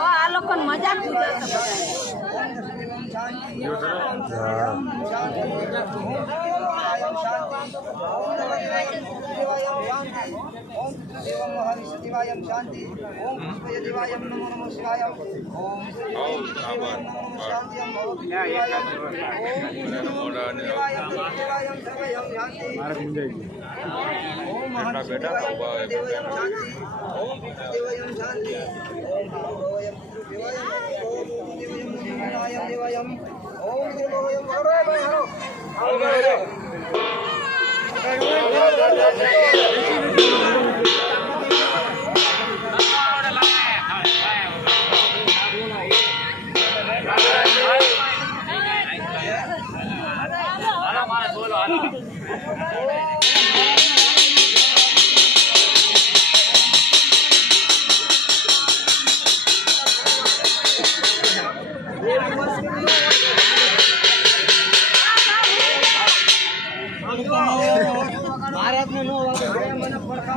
આ લોકો મજાક देवं महाविष्णुदेवाय शांति ओम देवाय नमो नमः शिवाय ओम देवाय नमो नमः शांति ओम देवाय सर्वयं शांति ओम महाविष्णुदेवाय शांति ओम देवाय शांति ओम देवाय ओम भारत में नो मन पड़का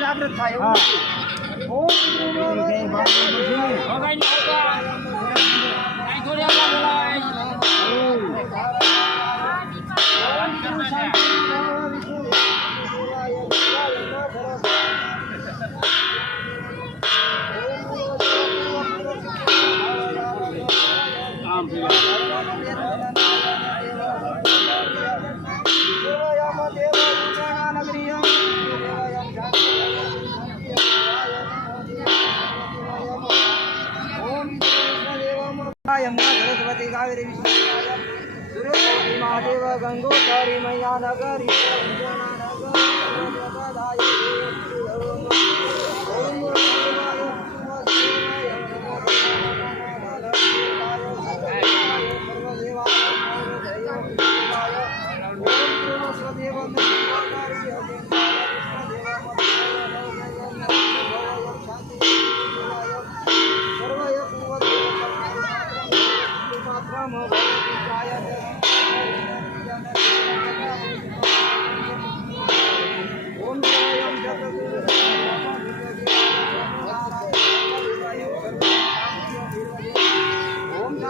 जागृत था सरस्वती कावेरी महादेव गंगोत्री मैया नगरी ओम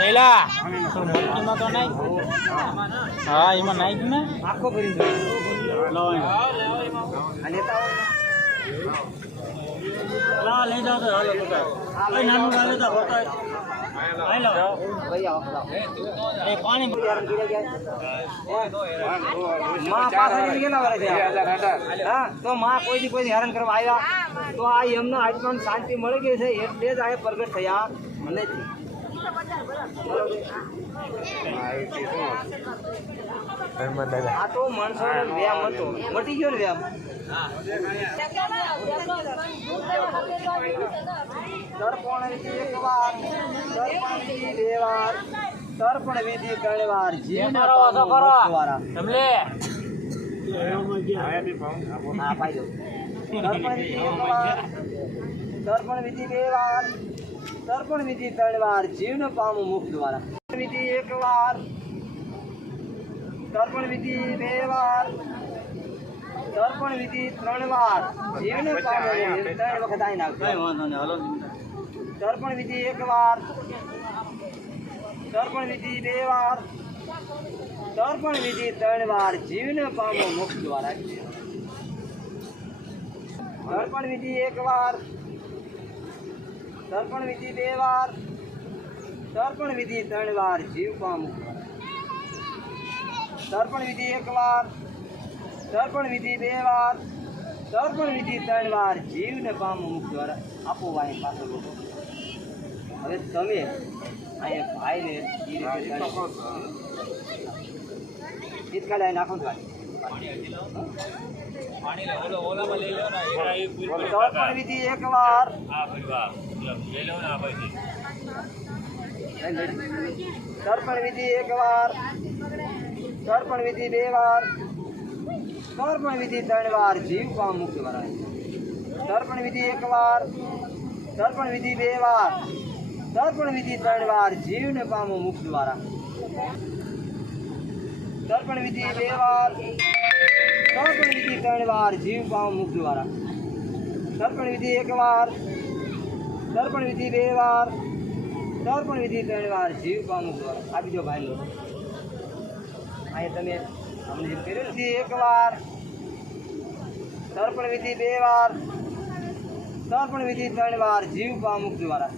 પહેલા મટકીમાં તો નહીં. હા એમાં નાઈ ને આખો ભરી દો આ લેતા આવો લઈ જાઓ તો હાલો નાનું લાવે તો હોતા હાલો ભાઈ આવો એ પાણી માં પાસે કેટલા વર્ષ થયા? હા તો માં કોઈ હેરાન કરવા આવ્યા તો આ એમનો આત્માને શાંતિ મળી ગઈ છે એટલે જ આ પ્રગટ થયા નથી. આ તો માણસો વ્યાયામ હતો મટી ગયો ને વ્યાયામ. તર્પણ વિધિ એક વાર, તર્પણ વિધિ બે વાર, તર્પણ વિધિ ત્રણ વાર. જીવને પામો મોક્ષ દ્વારા. તમને હા પાઈ દો. તર્પણ વિધિ એક વાર, તર્પણ વિધિ બે વાર, તર્પણ વિધિ ત્રણ વાર. જીવને પામો મોક્ષ દ્વારા. વિધિ એક વાર, તર્પણ વિધિ બે વાર, તર્પણ વિધિ ત્રણ વાર. જીવને પામો મોક્ષ. ત્રણ વખત આઈ નાખજો. તર્પણ વિધિ એક વાર, તર્પણ વિધિ બે વાર, તર્પણ વિધિ ત્રણ વાર. જીવને પામો મોક્ષ દ્વારા. તર્પણ વિધિ એક વાર, તર્પણ વિધિ બે વાર, તર્પણ વિધિ ત્રણ વાર. જીવ પામો. તર્પણ વિધિ એક વાર, તર્પણ વિધિ બે વાર, તર્પણ વિધિ ત્રણ વાર. જીવને પામો મુક્ત દ્વારા. આપો ભાઈ પાછો લોકો. હવે તમે અહીંયા ભાઈને ઈદકાલે નાખો ને ભાઈ. તર્પણ વિધિ એક વાર, તર્પણ વિધિ એક વાર, તર્પણ વિધિ બે વાર, તર્પણ વિધિ ત્રણ વાર. જીવ પામ મુક્ત વરાય. તર્પણ વિધિ એક વાર, તર્પણ વિધિ બે વાર, તર્પણ વિધિ ત્રણ વાર. જીવને પામો મુક્ત દ્વારા. તર્પણ વિધિ બે વાર, તર્પણ વિધિ ત્રણ વાર. જીવ પામો મુક્ત દ્વારા. તર્પણ વિધિ એક વાર, તર્પણ વિધિ બે વાર, તર્પણ વિધિ ત્રણ વાર. જીવ પામો મુક્ત દ્વારા. આપી દો ભાઈ લો. અહીંયા તમે અમને જેમ કર્યું નથી. એક વાર, તર્પણ વિધિ બે વાર, તર્પણ વિધિ ત્રણ વાર. જીવ પામ મુક્ત દ્વારા.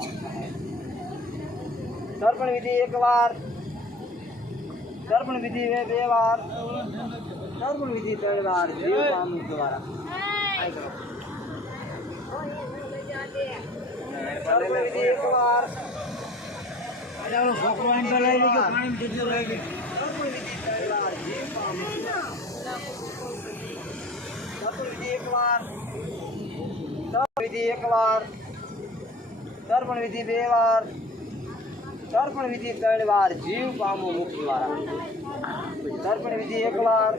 તર્પણ વિધિ એક વાર, તર્પણ વિધિ બે વાર, તર્પણ વિધિ ત્રણ વાર. જીવ પામ મુક્ત દ્વારા. તર્પણ વિધિ એક વાર, છોકરો એમ તો લઈ લીધું પાણી કેટલું લઈ ગયું. વિધિ એક વાર, તર્પણ વિધિ બે વાર, તર્પણ વિધિ ત્રણ વાર. જીવ પામો મુક્ત દ્વારા. તર્પણ વિધિ એક વાર,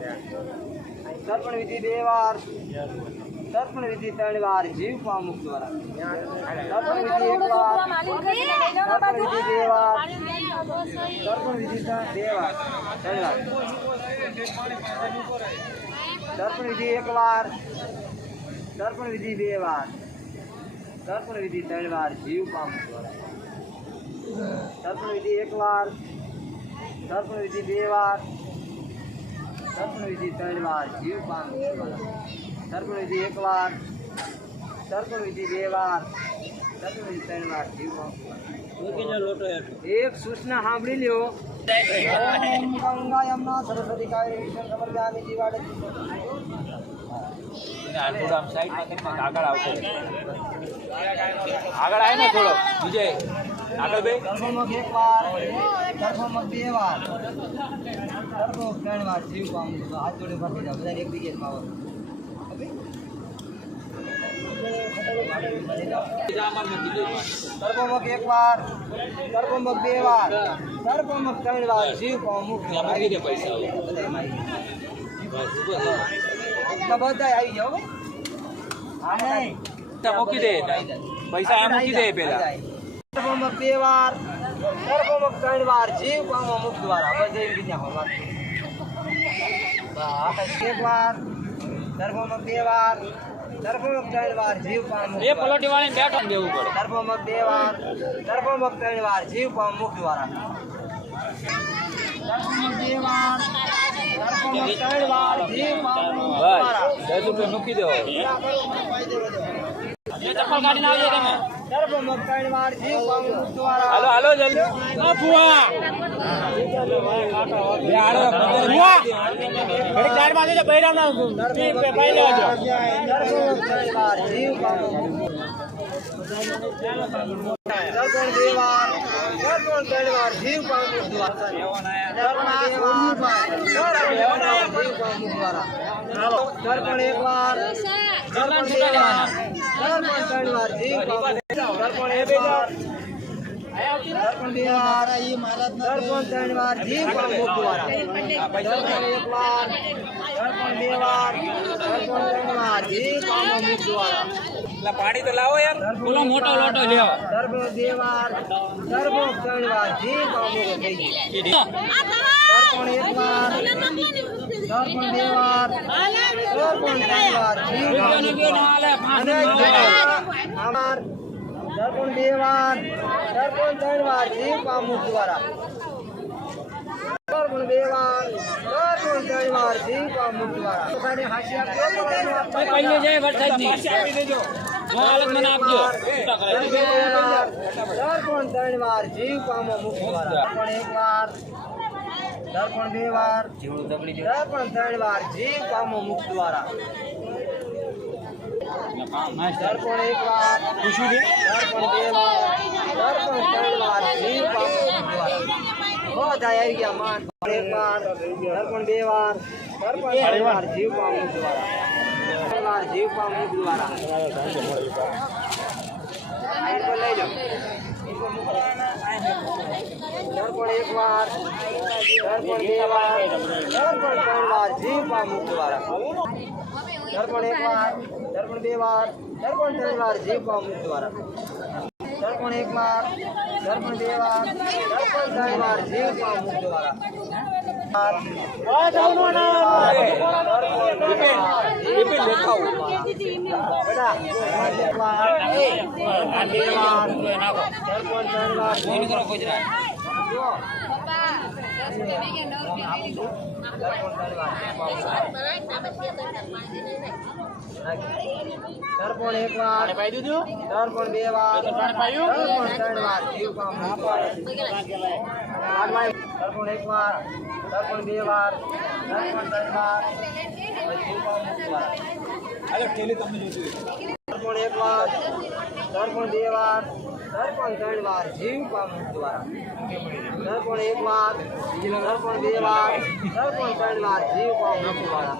તર્પણ વિધિ બે વાર, તર્પણ વિધિ ત્રણ વાર. જીવ પામો મુક્ત દ્વારા. તર્પણ વિધિ એક વાર, તર્પણ વિધિ બે વાર, તર્પણ વિધિ બે વાર ત્રણ વાર. તર્પણ વિધિ એક વાર, તર્પણ વિધિ બે વાર, તર્પણ વિધિ ત્રણ વાર. જીવ પામ. તર્પણ વિધિ એક વાર, તર્પણ વિધિ બે વાર, તર્પણ વિધિ ત્રણ વાર. જીવ પામ. તર્પણ વિધિ એક વાર, તર્પણ વિધિ બે વાર, તર્પણ વિધિ ત્રણ વાર. જીવ પામ. એક સૂચના સાંભળી લ્યો. ઓમ ગંગા યમુના સરસ્વતી કાવેરી વિષ્ણુ સમર્પયામિ જીવાડે. થોડો આમ સાઈડમાં આગળ આવતો આગળ આવે ને થોડો વિજય આગળ બે. તર્પણમુખ એક વાર, તર્પણમુખ બે વાર, તર્પણમુખ ત્રણ વાર. જીવ પામ. હાથ જોડે ફરતી જાવ બધા એક જગ્યાએ પાવર. તર્પણમુખ એક વાર, તર્પણમુખ બે વાર, તર્પણમુખ ત્રણ વાર. જીવ પામ મુક્ત. પૈસા બધા આવી જાઓ. મૂકી દે પૈસા આ મૂકી દે પેલા. તર્પણમુખ બે વાર, તર્પણમુખ ત્રણ વાર. જીવ પામો મુક્ત દ્વારા. બસ એવી રીતે એક વાર, તર્પણમુખ બે વાર, દર્પણમુખ 3 વાર જીવ પામ મુખ એ પલોટી વાળીને બેઠો ને દેવું પડે. દર્પણમુખ 2 વાર દર્પણમુખ 3 વાર જીવ પામ મુખ દ્વારા દર્પણમુખ 2 વાર દર્પણમુખ 3 વાર જીવ પામ મુખ દ્વારા બસ 10 રૂપિયા મૂકી દેવો. એ ચપ્પલ કાઢીને આવજો તમે. દર્પણમુખ 3 વાર જીવ પામ મુખ દ્વારા હાલો હાલો જલ્દી. ઓ ફુવા બે આડો ફુવા ઘડી ચાર માં દેજો બૈરામ ના પાઈ લેજો. દર્પણમુખ 3 વાર જીવ પામ મુખ દર્પણ 2 વાર દર્પણ 3 વાર જીવ પામ મુખ દ્વારા દર્પણ 2 વાર જીવ પામ મુખ દ્વારા દર્પણ 1 વાર દર્પણ 2 વાર દર્પણ 3 વાર જીવ પામ મુખ દર્પણ 1 વાર દર્પણ 2 વાર દર્પણ 3 વાર જીવ પામ મુખ દ્વારા દર્પણ 1 વાર દર્પણ 2 વાર દર્પણ 3 વાર જીવ પામ મુખ દ્વારા પાડી તો લાવો યાર. બોલો મોટો લોટો લ્યો. દર્પણ 2 વાર દર્પણ 3 વાર જીવ પામ મુખ થઈ ગઈ દર્પણ 1 વાર દર્પણ 2 વાર દર્પણ 3 વાર જીવ પામ મુખ દ્વારા દર્પણ 2 વાર દર્પણ 3 વાર જીવ પામ મુખ દ્વારા દર્પણ 2 વાર દર્પણ 3 વાર જીવ પામ મુખ દ્વારા કઈ જાય વરસાદની હાલત મને આપજો. છૂટા કરાવી દેજો. દર્પણ 3 વાર જીવ પામો મુખ દ્વારા દર્પણ 1 વાર દર્પણ 2 વાર દર્પણ 3 વાર જીવ પામો મુખ દ્વારા દર્પણ 1 વાર પૂછ્યું છે? દર્પણ 2 વાર દર્પણ 3 વાર જીવ પામો મુખ દ્વારા બધા આવી ગયા માન 1 વાર દર્પણ 2 વાર દર્પણ 3 વાર જીવ પામો મુખ દ્વારા 3 વાર જીવ પામો મુખ દ્વારા આઈ પર લઈ જાઓ દર્પણ 1 વાર દર્પણ 2 વાર દર્પણ 3 વાર જીવ પામ મુખ દ્વારા દર્પણ 1 વાર દર્પણ 2 વાર દર્પણ 3 વાર જીવ પામ મુખ દ્વારા દર્પણ 1 વાર દર્પણ 2 વાર દર્પણ 3 વાર જીવ પામ મુખ દ્વારા દર્પણ 1 વાર દર્પણ 2 વાર દર્પણ 3 વાર જીવ પામ મુખ દ્વારા દર્પણ 1 વાર દર્પણ 2 વાર દર્પણ 3 વાર જીવ પામ મુખ દ્વારા દર્પણ 1 વાર દર્પણ 2 વાર દર્પણ 3 વાર જીવ પામ મુખ દ્વારા દર્પણ 1 વાર દર્પણ 2 વાર દર્પણ 3 વાર જીવ પામ મુખ દ્વારા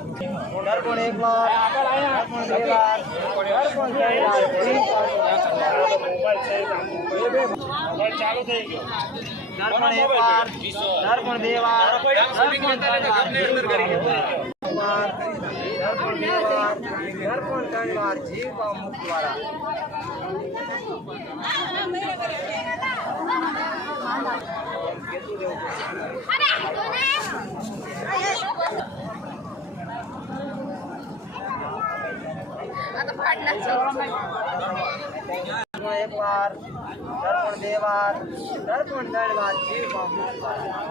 દર્પણ 1 વાર દર્પણ 2 વાર દર્પણ 3 વાર જીવ પામ ચાલુ થઈ ગયો દર્પણ 1 વાર દર્પણ 2 વાર દર્પણ 3 વાર જીવ પામ મુખ દ્વારા દર્પણ 2 વાર દર્પણ 3 વાર જીવ પામ મુખ દ્વારા એક વાર દર્પણ 2 વાર દર્પણ 3 વાર જીવ પામ મુખ દ્વારા